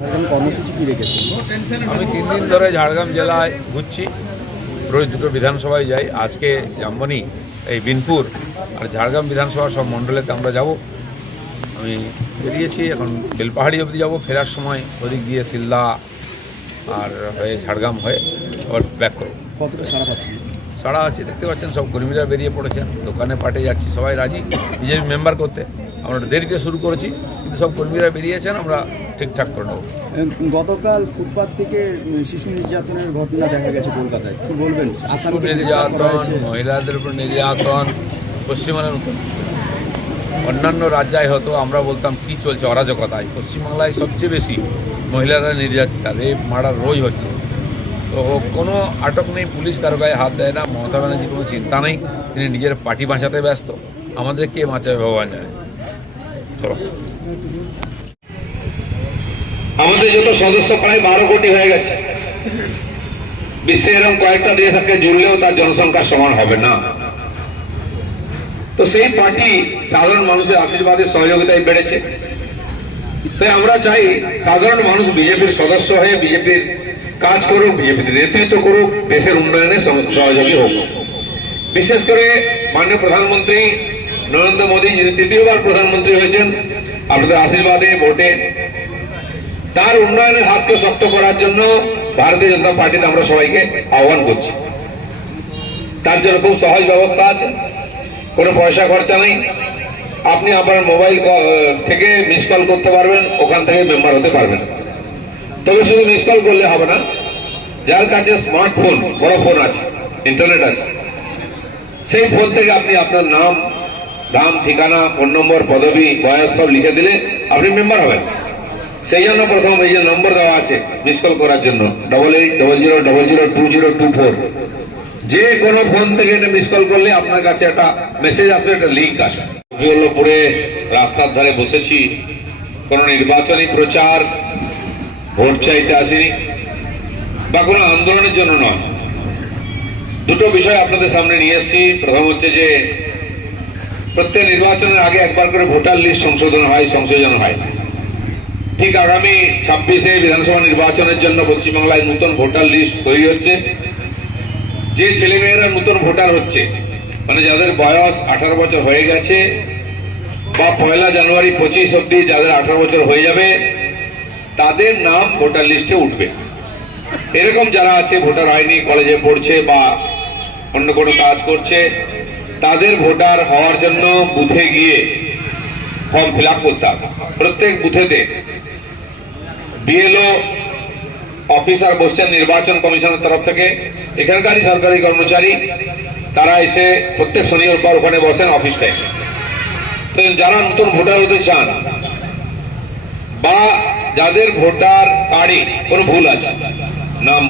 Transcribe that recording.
ঝাড়গ্রাম কর্মসূচি কি রেখেছেন আমি তিন দিন ধরে ঝাড়গ্রাম জেলায় ঘুরছি। রোজ দুটো বিধানসভায় যাই। আজকে জামবনি এই বিনপুর আর ঝাড়গ্রাম বিধানসভার সব মণ্ডলেতে আমরা যাব। আমি বেরিয়েছি এখন বেলপাহাড়ি অবধি যাব। ফেরার সময় ওদিক দিয়ে সিলদা আর হয়ে ঝাড়গ্রাম হয়ে আবার ব্যাক করব। কতটা সারা আছে দেখতে পাচ্ছেন সব কর্মীরা বেরিয়ে পড়েছেন। দোকানে পাঠে যাচ্ছি সবাই রাজি। নিজের মেম্বার করতে। আমরা দেরিতে শুরু করেছি কিন্তু সব কর্মীরা বেরিয়েছেন আমরা ঠিকঠাক করে নেব। গতকাল ফুটপাত থেকে শিশু নির্যাতনের ঘটনা দেখা গেছে কলকাতায়। কি বলবেন? শিশু নির্যাতন মহিলাদের উপর নির্যাতন পশ্চিমবাংলার উপর অন্যান্য রাজ্যায় হয়তো আমরা বলতাম কি চলছে অরাজকতায়। পশ্চিমবাংলায় সবচেয়ে বেশি মহিলারা নির্যাতিতা রেপ মার্ডার রোজ হচ্ছে। তো কোনো আটক নেই পুলিশ কারও গায়ে হাত দেয় না মমতা ব্যানার্জি কোনো চিন্তা নেই। তিনি নিজের পার্টি বাঁচাতে ব্যস্ত। আমাদের কে বাঁচাবে ভগবান জানে। আমাদের যত সদস্য প্রায় বারো কোটি হয়ে গেছে। বিশ্বে এরকম কয়েকটা দেশ আজকে জুড়লেও তার জনসংখ্যার সমান হবে না। তো সেই পার্টি সাধারণ মানুষের আশীর্বাদের সহযোগিতায় বেড়েছে। তাই আমরা চাই সাধারণ মানুষ বিজেপির সদস্য হয়ে বিজেপির কাজ করুক, বিজেপির নেতৃত্ব করুক, দেশের উন্নয়নে সহযোগী হোক। বিশেষ করে মাননীয় প্রধানমন্ত্রী নরেন্দ্র মোদী, যিনি তৃতীয়বার প্রধানমন্ত্রী হয়েছেন, আপনাদের আশীর্বাদে ভোটে তার উন্নয়নের হাতকে শক্ত করার জন্য ভারতীয় জনতা পার্টিতে আমরা সবাইকে আহ্বান করছি। তার জন্য খুব সহজ ব্যবস্থা আছে, কোনো পয়সা খরচা নেই। আপনি আপনার মোবাইল থেকে মিস কল করতে পারবেন, ওখান থেকে মেম্বার হতে পারবেন। তবে শুধু মিস কল করলে হবে না, যার কাছে স্মার্টফোন, বড় ফোন আছে, ইন্টারনেট আছে, সেই ফোন থেকে আপনি আপনার নাম নাম, ঠিকানা ফোন নম্বর পদবি, বয়স সব লিখে দিলে আপনি মেম্বার হবেন। সেই জন্য প্রথম এই যে নম্বর দেওয়া আছে মিস কল করার জন্য double eight double zero double zero two zero two four যে কোনো ফোন থেকে এটা মিস কল করলে আপনার কাছে একটা মেসেজ আসবে, একটা লিঙ্ক আসবে। পড়ে রাস্তার ধারে বসেছি, কোনো নির্বাচনী প্রচার ভোট চাইতে আসিনি, বা কোনো আন্দোলনের জন্য নয়। দুটো বিষয় আপনাদের সামনে নিয়ে এসেছি। প্রথম হচ্ছে যে প্রত্যেক নির্বাচনের আগে একবার করে ভোটার লিস্ট সংশোধন হয় সংশোধন হয় ঠিক আগামী ছাব্বিশে বিধানসভা নির্বাচনের জন্য পশ্চিমবাংলায় নতুন ভোটার লিস্ট তৈরি হচ্ছে। যে ছেলেমেয়েরা নতুন ভোটার হচ্ছে মানে যাদের বয়স আঠারো বছর হয়ে গেছে বা পয়লা জানুয়ারি পঁচিশ অব্দি যাদের আঠারো বছর হয়ে যাবে, তাদের নাম ভোটার লিস্টে উঠবে এরকম যারা আছে, ভোটার হয়নি কলেজে পড়ছে বা অন্য কোনো কাজ করছে তাদের ভোটার হওয়ার জন্য বুথে গিয়ে ফর্ম ফিল আপ করতে হবে। প্রত্যেক বুথেতে বিএলও অফিসার বসছেন নির্বাচন কমিশনের তরফ থেকে। এখানকারই সরকারি কর্মচারী, তারা এসে প্রত্যেক শনিবার পর ওখানে বসেন অফিস টাইমে তো যারা নতুন ভোটার হতে চান বা যাদের ভোটার কার্ডে কোনো ভুল আছে, নাম